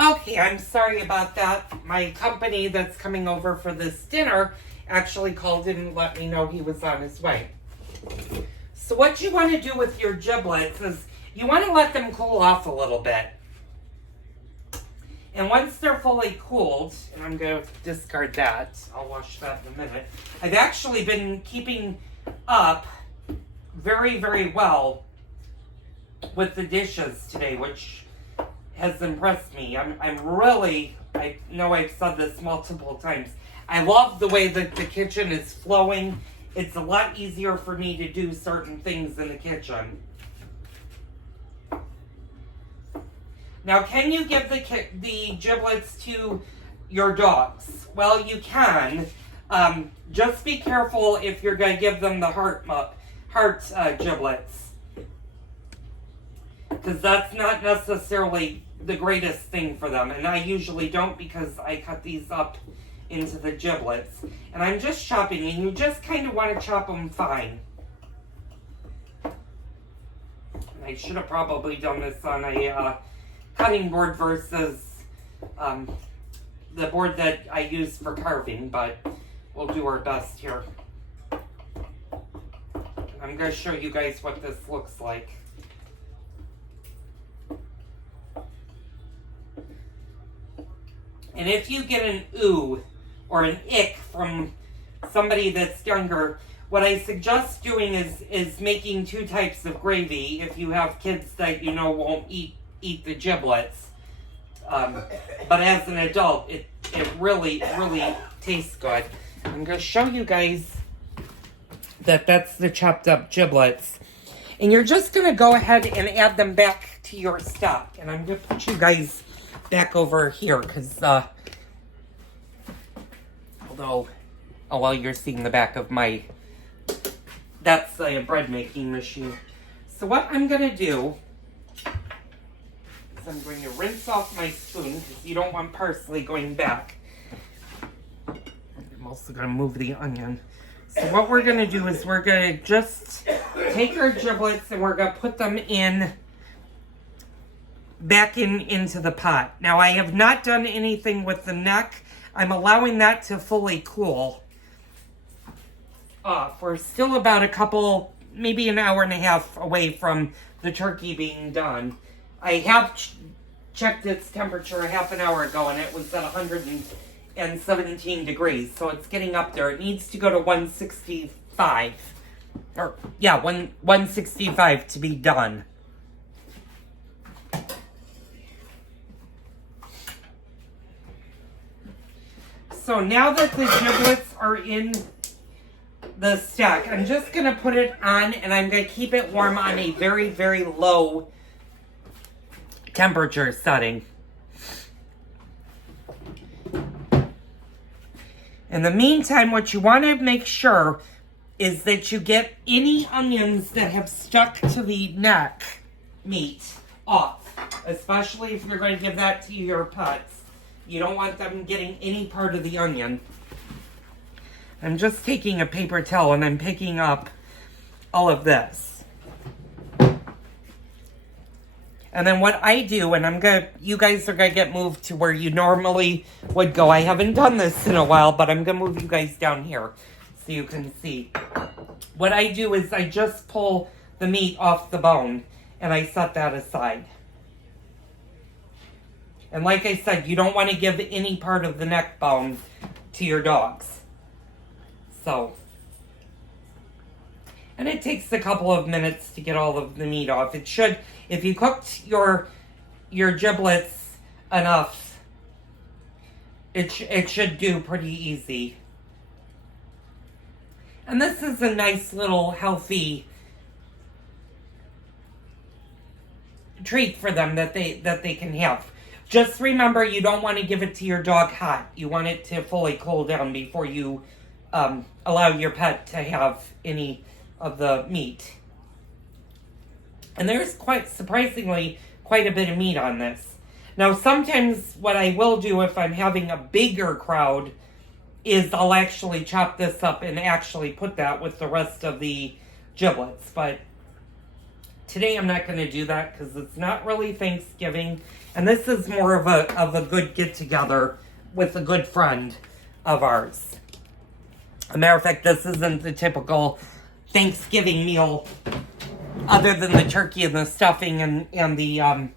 Okay, I'm sorry about that. My company that's coming over for this dinner actually called in and let me know he was on his way. So what you want to do with your giblets is you want to let them cool off a little bit. And once they're fully cooled, and I'm going to discard that. I'll wash that in a minute. I've actually been keeping up very, very well with the dishes today, which has impressed me. I'm really, I know I've said this multiple times, I love the way that the kitchen is flowing. It's a lot easier for me to do certain things in the kitchen. Now, can you give the giblets to your dogs? Well, you can. Just be careful if you're going to give them the heart giblets, because that's not necessarily the greatest thing for them. And I usually don't, because I cut these up into the giblets. And I'm just chopping, and you just kind of want to chop them fine. And I should have probably done this on a cutting board versus the board that I use for carving, but we'll do our best here. I'm going to show you guys what this looks like. And if you get an ooh or an ick from somebody that's younger, what I suggest doing is making 2 types of gravy if you have kids that you know won't eat the giblets. But as an adult, it really, really tastes good. I'm going to show you guys that that's the chopped up giblets. And you're just going to go ahead and add them back to your stock. And I'm going to put you guys back over here, because while you're seeing the back of my, that's a bread making machine. So what I'm going to do is I'm going to rinse off my spoon, because you don't want parsley going back. I'm also going to move the onion. So what we're going to do is we're going to just take our giblets and we're going to put them back into the pot. Now, I have not done anything with the neck. I'm allowing that to fully cool off. We're still about maybe an hour and a half away from the turkey being done. I have checked its temperature a half an hour ago, and it was at 117 degrees, so it's getting up there. It needs to go to 165. 165 to be done. So now that the giblets are in the stack, I'm just going to put it on, and I'm going to keep it warm on a very, very low temperature setting. In the meantime, what you want to make sure is that you get any onions that have stuck to the neck meat off, especially if you're going to give that to your pets. You don't want them getting any part of the onion. I'm just taking a paper towel and I'm picking up all of this. And then what I do, and you guys are going to get moved to where you normally would go. I haven't done this in a while, but I'm going to move you guys down here so you can see. What I do is I just pull the meat off the bone and I set that aside. And like I said, you don't want to give any part of the neck bone to your dogs. So, and it takes a couple of minutes to get all of the meat off. It should, if you cooked your giblets enough, it should do pretty easy. And this is a nice little healthy treat for them that they can have. Just remember, you don't want to give it to your dog hot. You want it to fully cool down before you allow your pet to have any of the meat. And there's surprisingly quite a bit of meat on this. Now, sometimes what I will do if I'm having a bigger crowd is I'll actually chop this up and actually put that with the rest of the giblets. But Today I'm not going to do that because it's not really Thanksgiving. And this is more of a good get-together with a good friend of ours. As a matter of fact, this isn't the typical Thanksgiving meal other than the turkey and the stuffing and the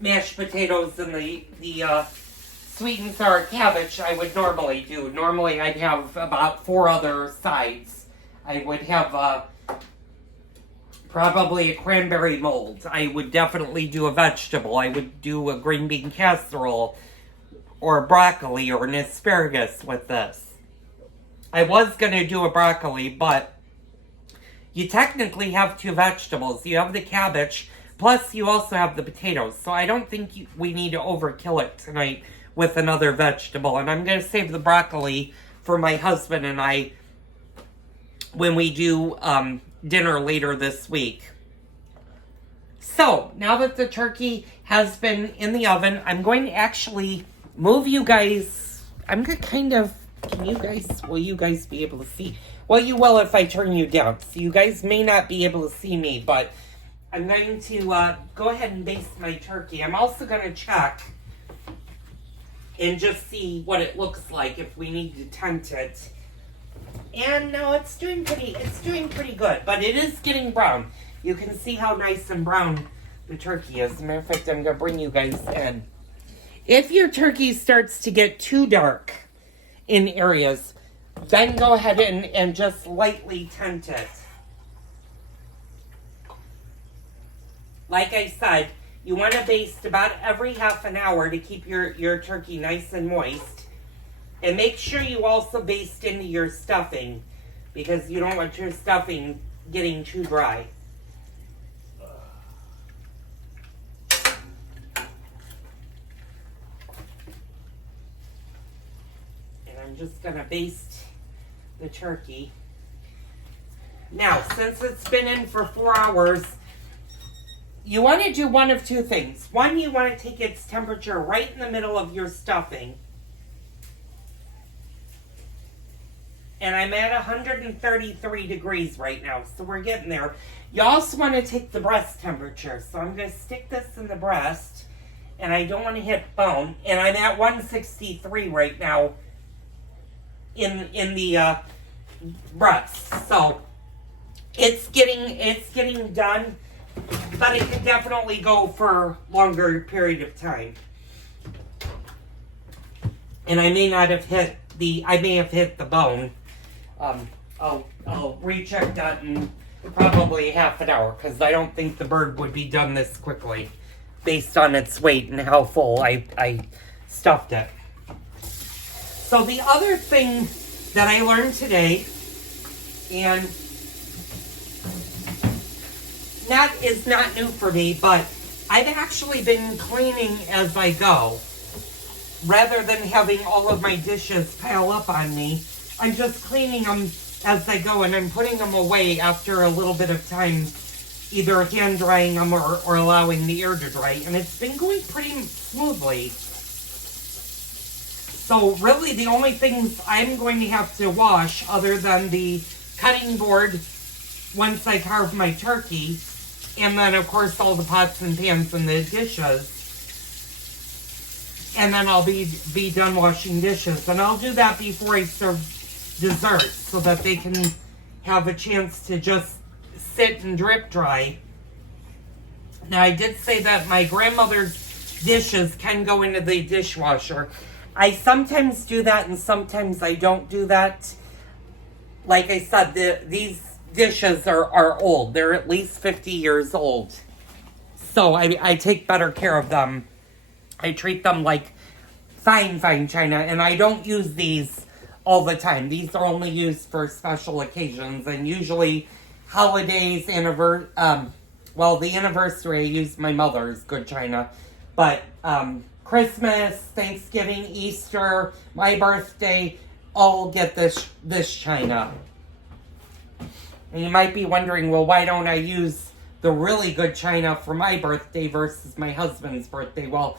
mashed potatoes and the sweet and sour cabbage I would normally do. Normally I'd have about 4 other sides. I would have probably a cranberry mold. I would definitely do a vegetable. I would do a green bean casserole or broccoli or an asparagus with this. I was going to do a broccoli, but you technically have 2 vegetables. You have the cabbage, plus you also have the potatoes. So I don't think we need to overkill it tonight with another vegetable. And I'm going to save the broccoli for my husband and I when we do dinner later this week. So, now that the turkey has been in the oven, I'm going to actually move you guys. I'm going to kind of, will you guys be able to see? Well, you will if I turn you down. So you guys may not be able to see me, but I'm going to go ahead and baste my turkey. I'm also going to check and just see what it looks like if we need to tent it. And no, it's doing pretty good, but it is getting brown. You can see how nice and brown the turkey is. As a matter of fact, I'm going to bring you guys in. If your turkey starts to get too dark in areas, then go ahead and just lightly tent it. Like I said, you want to baste about every half an hour to keep your turkey nice and moist. And make sure you also baste into your stuffing because you don't want your stuffing getting too dry. And I'm just going to baste the turkey. Now, since it's been in for 4 hours, you want to do one of 2 things. One, you want to take its temperature right in the middle of your stuffing. And I'm at 133 degrees right now, so we're getting there. You also want to take the breast temperature. So I'm going to stick this in the breast, and I don't want to hit bone. And I'm at 163 right now in the breast. So it's getting done, but it can definitely go for a longer period of time. And I may not have hit the bone. I'll recheck that in probably half an hour because I don't think the bird would be done this quickly based on its weight and how full I stuffed it. So the other thing that I learned today, and that is not new for me, but I've actually been cleaning as I go. Rather than having all of my dishes pile up on me, I'm just cleaning them as I go, and I'm putting them away after a little bit of time, either hand drying them or allowing the air to dry, and it's been going pretty smoothly. So really the only things I'm going to have to wash, other than the cutting board once I carve my turkey, and then of course all the pots and pans and the dishes, and then I'll be done washing dishes. And I'll do that before I serve dessert so that they can have a chance to just sit and drip dry. Now, I did say that my grandmother's dishes can go into the dishwasher. I sometimes do that and sometimes I don't do that. Like I said, these dishes are old. They're at least 50 years old. So I take better care of them. I treat them like fine china, and I don't use these all the time. These are only used for special occasions, and usually holidays, the anniversary I use my mother's good china, but Christmas, Thanksgiving, Easter, my birthday, all get this china. And you might be wondering, well, why don't I use the really good china for my birthday versus my husband's birthday? Well,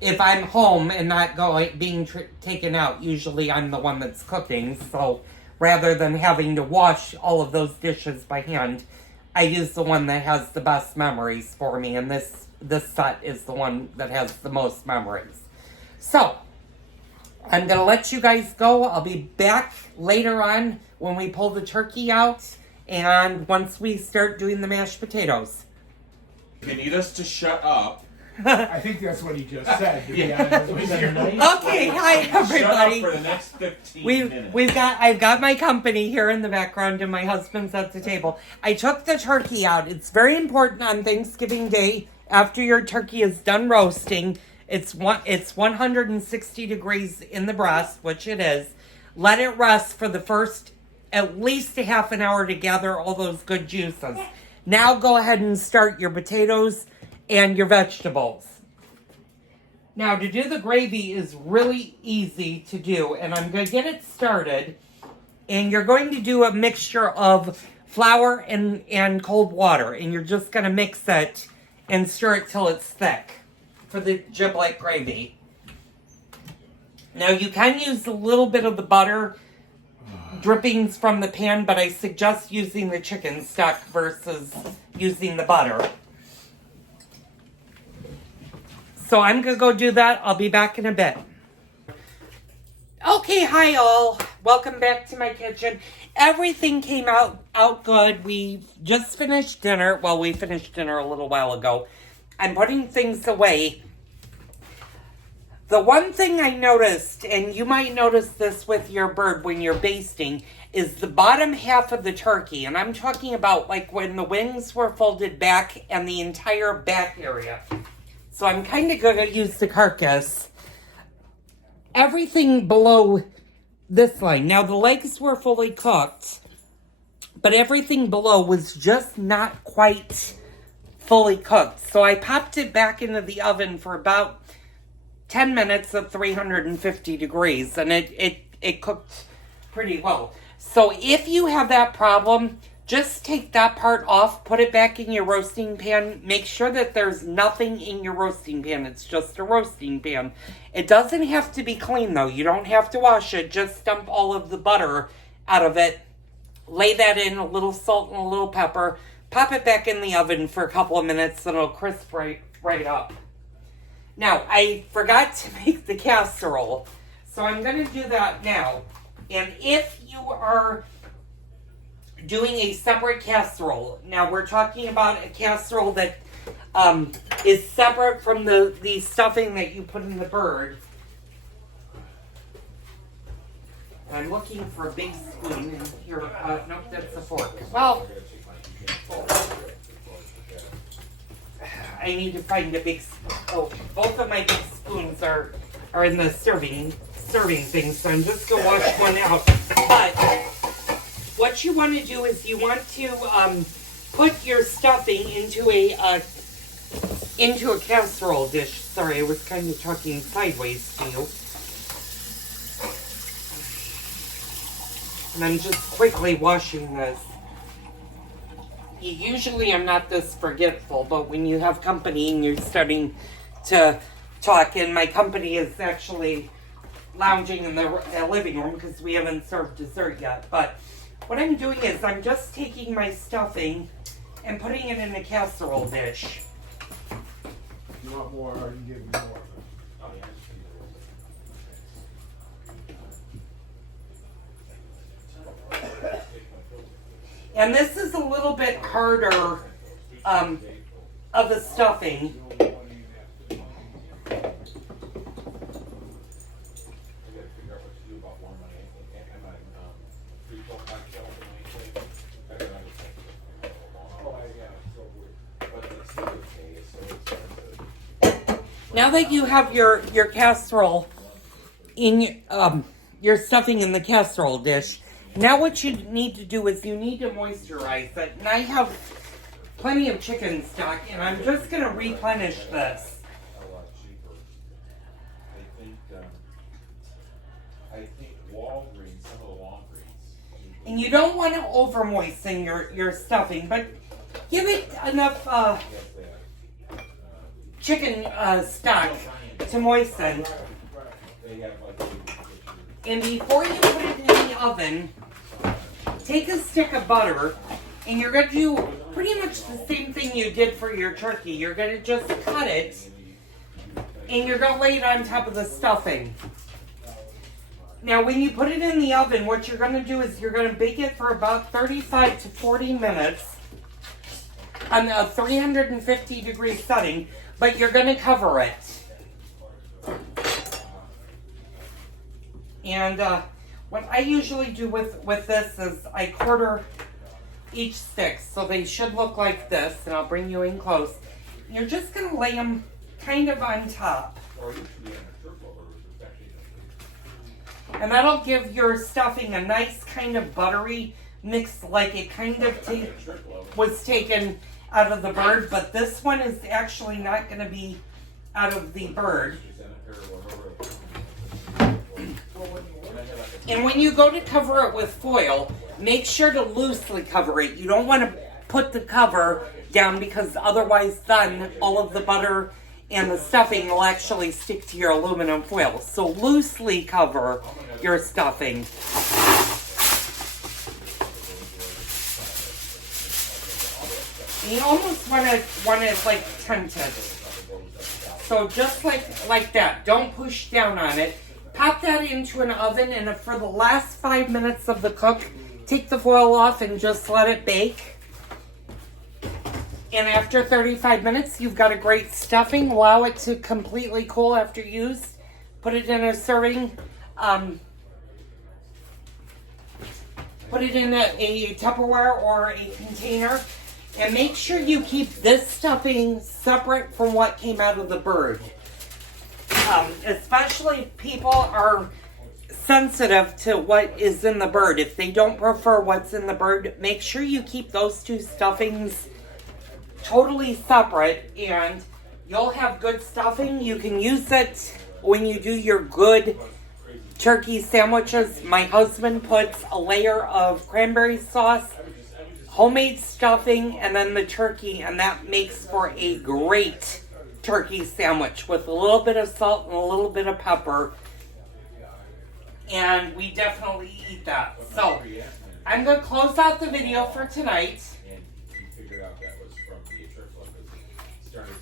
if I'm home and not being taken out, usually I'm the one that's cooking. So rather than having to wash all of those dishes by hand, I use the one that has the best memories for me, and this set is the one that has the most memories. So, I'm going to let you guys go. I'll be back later on when we pull the turkey out and once we start doing the mashed potatoes. You need us to shut up. I think that's what he just said. To be Yeah. honest with you. Okay, hi everybody. Shut up for the next 15 minutes. I've got my company here in the background and my husband's at the table. I took the turkey out. It's very important on Thanksgiving Day after your turkey is done roasting. It's 160 degrees in the breast, which it is. Let it rest for the first at least a half an hour to gather all those good juices. Now go ahead and start your potatoes and your vegetables. Now, to do the gravy is really easy to do, and I'm going to get it started. And you're going to do a mixture of flour and cold water, and you're just going to mix it and stir it till it's thick for the giblet gravy. Now, you can use a little bit of the butter drippings from the pan, but I suggest using the chicken stock versus using the butter. So I'm going to go do that. I'll be back in a bit. Okay, hi all. Welcome back to my kitchen. Everything came out good. We just finished dinner. Well, we finished dinner a little while ago. I'm putting things away. The one thing I noticed, and you might notice this with your bird when you're basting, is the bottom half of the turkey. And I'm talking about like when the wings were folded back and the entire back area. So I'm kind of going to use the carcass. Everything below this line. Now the legs were fully cooked, but everything below was just not quite fully cooked. So I popped it back into the oven for about 10 minutes at 350 degrees, and it cooked pretty well. So if you have that problem, just take that part off, put it back in your roasting pan. Make sure that there's nothing in your roasting pan. It's just a roasting pan. It doesn't have to be clean, though. You don't have to wash it. Just dump all of the butter out of it. Lay that in, a little salt and a little pepper. Pop it back in the oven for a couple of minutes, and it'll crisp right up. Now, I forgot to make the casserole, so I'm going to do that now. And if you are doing a separate casserole, now we're talking about a casserole that is separate from the stuffing that you put in the bird. I'm looking for a big spoon, and here, nope, that's a fork. Well, I need to find a big spoon. Oh, both of my big spoons are in the serving thing, so I'm just going to wash one out. But what you want to do is you want to put your stuffing into a casserole dish. Sorry, I was kind of talking sideways to you. And I'm just quickly washing this. Usually I'm not this forgetful, but when you have company and you're starting to talk, and my company is actually lounging in the living room because we haven't served dessert yet. But what I'm doing is I'm just taking my stuffing and putting it in a casserole dish. If you want more, I can give you more. And this is a little bit harder of a stuffing. Now that you have your casserole in your stuffing in the casserole dish, now what you need to do is you need to moisturize it. And I have plenty of chicken stock, and I'm just going to replenish this. I think Walgreens, some of the Walgreens. And you don't want to over moisten your stuffing, but give it enough chicken stock to moisten. And before you put it in the oven, take a stick of butter And you're going to do pretty much the same thing you did for your turkey. You're going to just cut it, and you're going to lay it on top of the stuffing. Now, when you put it in the oven, what you're going to do is you're going to bake it for about 35 to 40 minutes on a 350 degree setting, but you're going to cover it. And what I usually do with this is I quarter each stick, so they should look like this, and I'll bring you in close. You're just going to lay them kind of on top. And that'll give your stuffing a nice kind of buttery mix, like it kind of was taken out of the bird, but this one is actually not going to be out of the bird. And when you go to cover it with foil, make sure to loosely cover it. You don't want to put the cover down, because otherwise then all of the butter and the stuffing will actually stick to your aluminum foil. So loosely cover your stuffing. And you almost want it like tented. So just like that. Don't push down on it. Pop that into an oven, and for the last 5 minutes of the cook, take the foil off and just let it bake. And after 35 minutes, you've got a great stuffing. Allow it to completely cool after use. Put it in a serving. Put it in a Tupperware or a container. And make sure you keep this stuffing separate from what came out of the bird. Especially if people are sensitive to what is in the bird. If they don't prefer what's in the bird, make sure you keep those two stuffings totally separate, and you'll have good stuffing. You can use it when you do your good turkey sandwiches. My husband puts a layer of cranberry sauce, homemade stuffing, and then the turkey, and that makes for a great turkey sandwich with a little bit of salt and a little bit of pepper. And we definitely eat that. So I'm going to close out the video for tonight.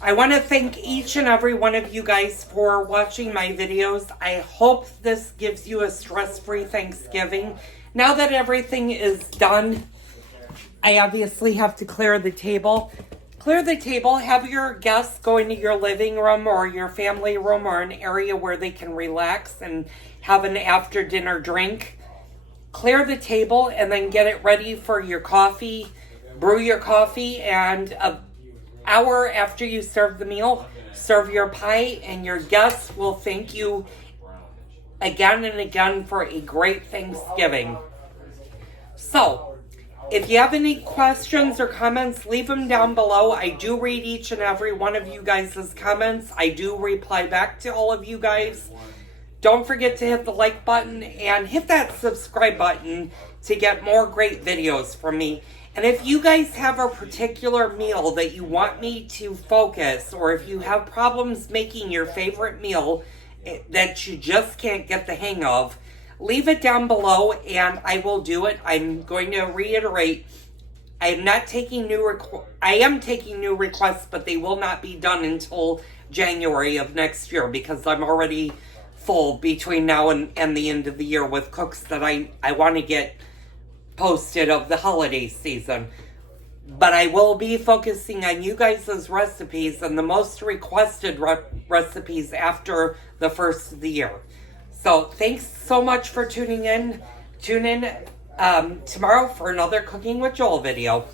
I want to thank each and every one of you guys for watching my videos. I hope this gives you a stress-free Thanksgiving. Now that everything is done, I obviously have to clear the table. Clear the table. Have your guests go into your living room or your family room or an area where they can relax and have an after-dinner drink. Clear the table and then get it ready for your coffee. Brew your coffee, and an hour after you serve the meal, serve your pie, and your guests will thank you again and again for a great Thanksgiving. So, if you have any questions or comments, leave them down below. I do read each and every one of you guys' comments. I do reply back to all of you guys. Don't forget to hit the like button and hit that subscribe button to get more great videos from me. And if you guys have a particular meal that you want me to focus, or if you have problems making your favorite meal that you just can't get the hang of, leave it down below and I will do it. I'm going to reiterate, I am taking new requests, but they will not be done until January of next year, because I'm already full between now and the end of the year with cooks that I want to get posted of the holiday season. But I will be focusing on you guys' recipes and the most requested recipes after the first of the year. So thanks so much for tuning in. Tune in tomorrow for another Cooking with Joel video.